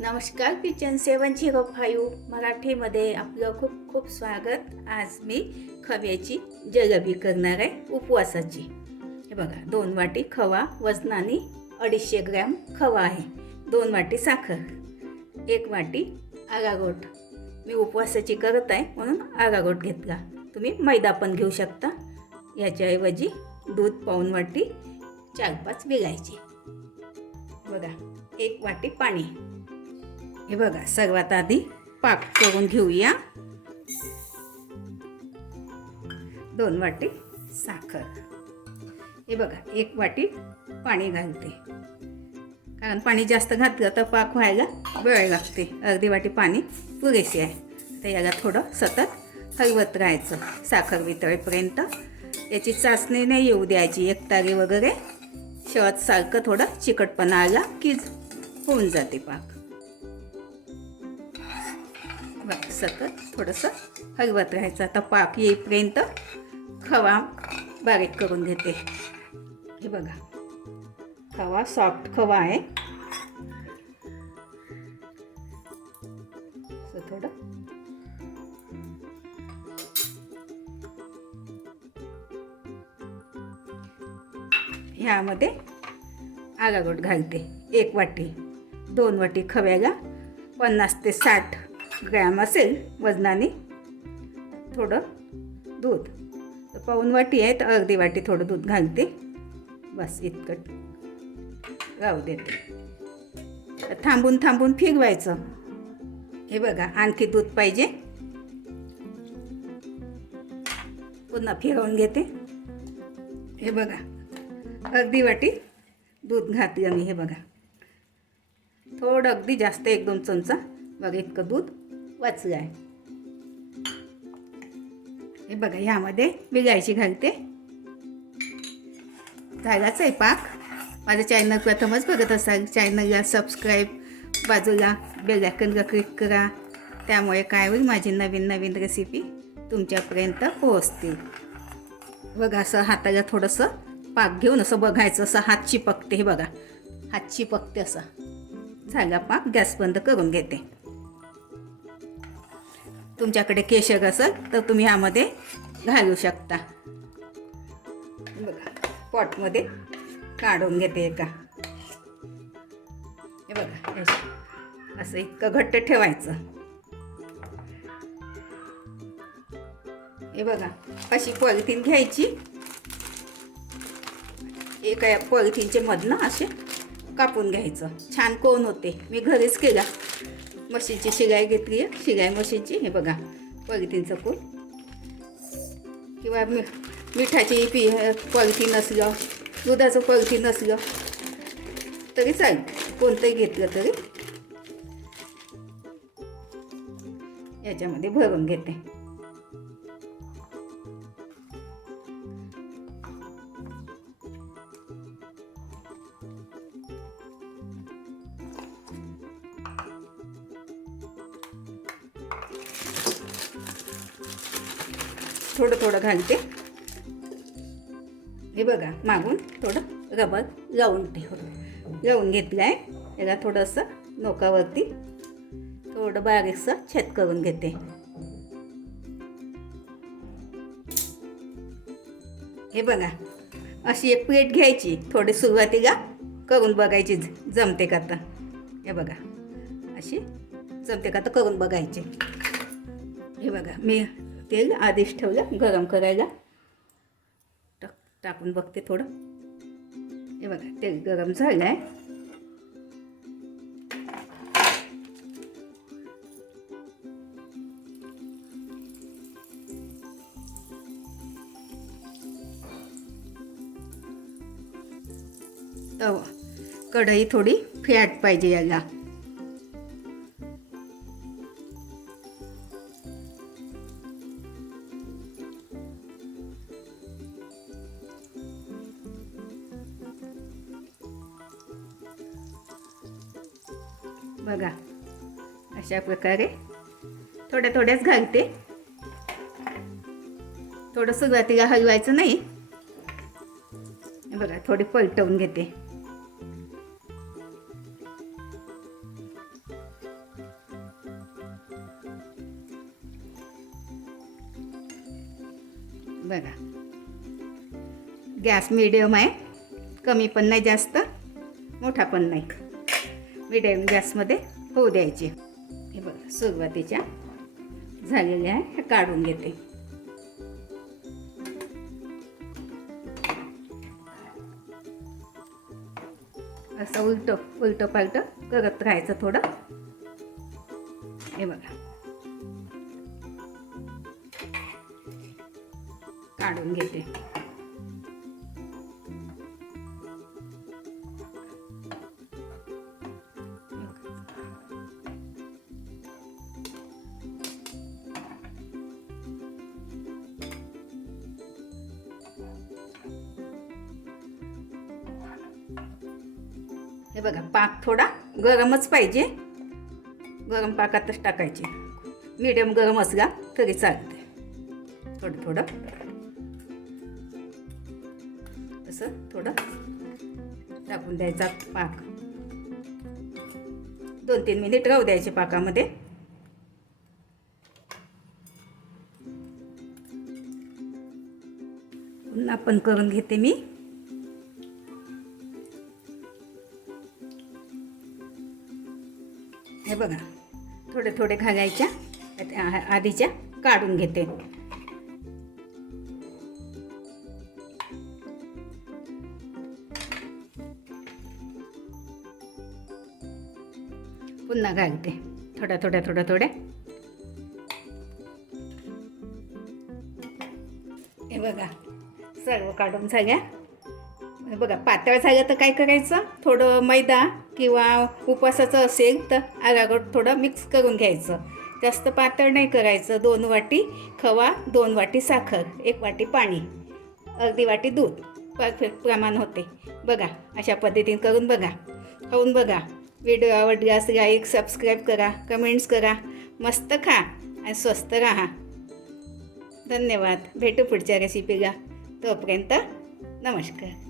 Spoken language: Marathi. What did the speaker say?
नमस्कार, किचन 705 मराठीमध्ये आपलं खूप खूप स्वागत. आज मी खव्याची जलेबी करणार आहे, उपवासाची. हे बघा, 2 वाटी खवा, वजनाने 250 ग्रॅम खवा आहे, 2 वाटी साखर, 1 वाटी आरारोट. मी उपवासाची करत आहे म्हणून आरारोट घेतला. तुम्ही मैदा पण घेऊ शकता. याच्याऐवजी दूध पाऊण वाटी 4-5 विलायची. बघा, 1 वाटी पाणी. हे बघा, सर्वात आधी पाक करून घेऊया. 2 वाटी साखर. हे बघा, 1 वाटी पाणी घालते, कारण पाणी जास्त घातलं तर पाक व्हायला वेळ लागते. अर्धी वाटी पाणी पुरेसे आहे. तर याला थोडं सतत हलवत राहायचं साखर वितळेपर्यंत. याची चाचणी नाही येऊ द्यायची, एकतारी वगैरे. शेवट सारखं थोडं चिकटपणा आला की होऊन जाते पाक. सतत थोडंसं हलवत राहायचं. आता पाक येईपर्यंत खवा बारीक करून घेते. हे बघा, खवा सॉफ्ट खवा आहे. थोडं ह्यामध्ये आरारोट घालते. 1 वाटी. 2 वाटी खव्याला 50 ते 60 ग्रॅम असेल वजनाने. थोडं दूध, तर पाऊण वाटी आहे तर अर्धी वाटी थोडं दूध घालते. बस इतकं राहू देते. थांबून थांबून फिरवायचं. हे बघा, आणखी दूध पाहिजे, पुन्हा फिरवून घेते. हे बघा, अर्धी वाटी दूध घातलं मी. हे बघा, थोडं अगदी जास्त 1-2 चमचा बघा इतकं दूध वाचलं आहे. हे बघा, ह्यामध्ये विलायची घालते. झालाच आहे पाक. माझं चॅनल प्रथमच बघत असाल, चॅनलला सबस्क्राईब, बाजूला बेल आयकॉनला क्लिक करा. त्यामुळे काय होईल, माझी नवीन नवीन रेसिपी तुमच्यापर्यंत पोहोचतील. बघा, असं हाताला थोडंसं पाक घेऊन असं बघायचं, असं हात चिपकते. हे बघा, हात चिपकते. असा झाला पाक. गॅस बंद करून घेते. तुमच्याकडे केशर असेल तर तुम्ही ह्यामध्ये घालू शकता. बघा, पॉटमध्ये काढून घेते एका. हे बघा, असं इतकं घट्ट ठेवायचं. हे बघा, अशी पॉलिथिन घ्यायची. एका पॉलिथिनचे मधनं असे कापून घ्यायचं. छान कोण होते. मी घरीच केला. मशीनची शिलाई घेतली आहे, शिलाई मशीनची. हे बघा, पॉलिथिनचं कोण, किंवा मिठाची पॉलिथिन असलं, दुधाचं पॉलिथिन असलं तरी चालेल, कोणतंही घेतलं तरी. याच्यामध्ये भरून घेते. थोडं थोडं घालते. हे बघा, मागून थोडं रबर लावून घेतलं आहे. याला थोडंसं नोकावरती थोडं बारीकसं छेद करून घेते. हे बघा, अशी एक प्लेट घ्यायची. थोडी सुरुवातीला करून बघायची जमते का तर. हे बघा, अशी जमते का तर करून बघायचे. हे बघा, मी तेल आधीच ठेवलं गरम करायला. टाकून बघते थोडं. हे बघा, तेल गरम झालं आहे. तवा, कढई थोडी फॅट पाहिजे याला. बघा, अशा प्रकारे थोड्या थोड्याच घालते. थोडं सुरुवातीला हलवायचं नाही. बघा, थोडी पलटवून घेते. बघा, गॅस मीडियम आहे, कमी पण नाही जास्त, मोठा पण नाही, मीडियम गॅसमध्ये होऊ द्यायचे. हे बघा सुरुवातीच्या झालेल्या आहे, हे काढून घेते. असं उलटं पालटं करत राहायचं थोडं. हे बघा काढून घेते. हे बघा पाक थोडा गरमच पाहिजे, गरम पाकातच टाकायचे. मीडियम गरम असला तरी चालते. थोडं थोडं असं थोडं टाकून द्यायचा पाक. 2-3 मिनिट राहू द्यायचे पाकामध्ये. पुन्हा पण करून घेते मी. हे बघा थोडे थोडे घालायच्या, आधीच्या काढून घेते. पुन्हा घालते थोड्या. हे बघा सर्व काढून झाल्या. हे बघा पातळ झालं तर काय करायचं, थोडं मैदा किंवा उपवासाचं असेल तर अरारोट थोडं मिक्स करून घ्यायचं. जास्त पातळ नाही करायचं. 2 वाटी खवा, 2 वाटी साखर, 1 वाटी पाणी, अर्धी वाटी दूध, परफेक्ट प्रमाण होते. बघा अशा पद्धतीने करून बघा, खाऊन बघा. व्हिडिओ आवडल्यास लाईक सबस्क्राईब करा, कमेंट्स करा. मस्त खा आणि स्वस्त राहा. धन्यवाद. भेटू पुढच्या रेसिपीला. तोपर्यंत नमस्कार.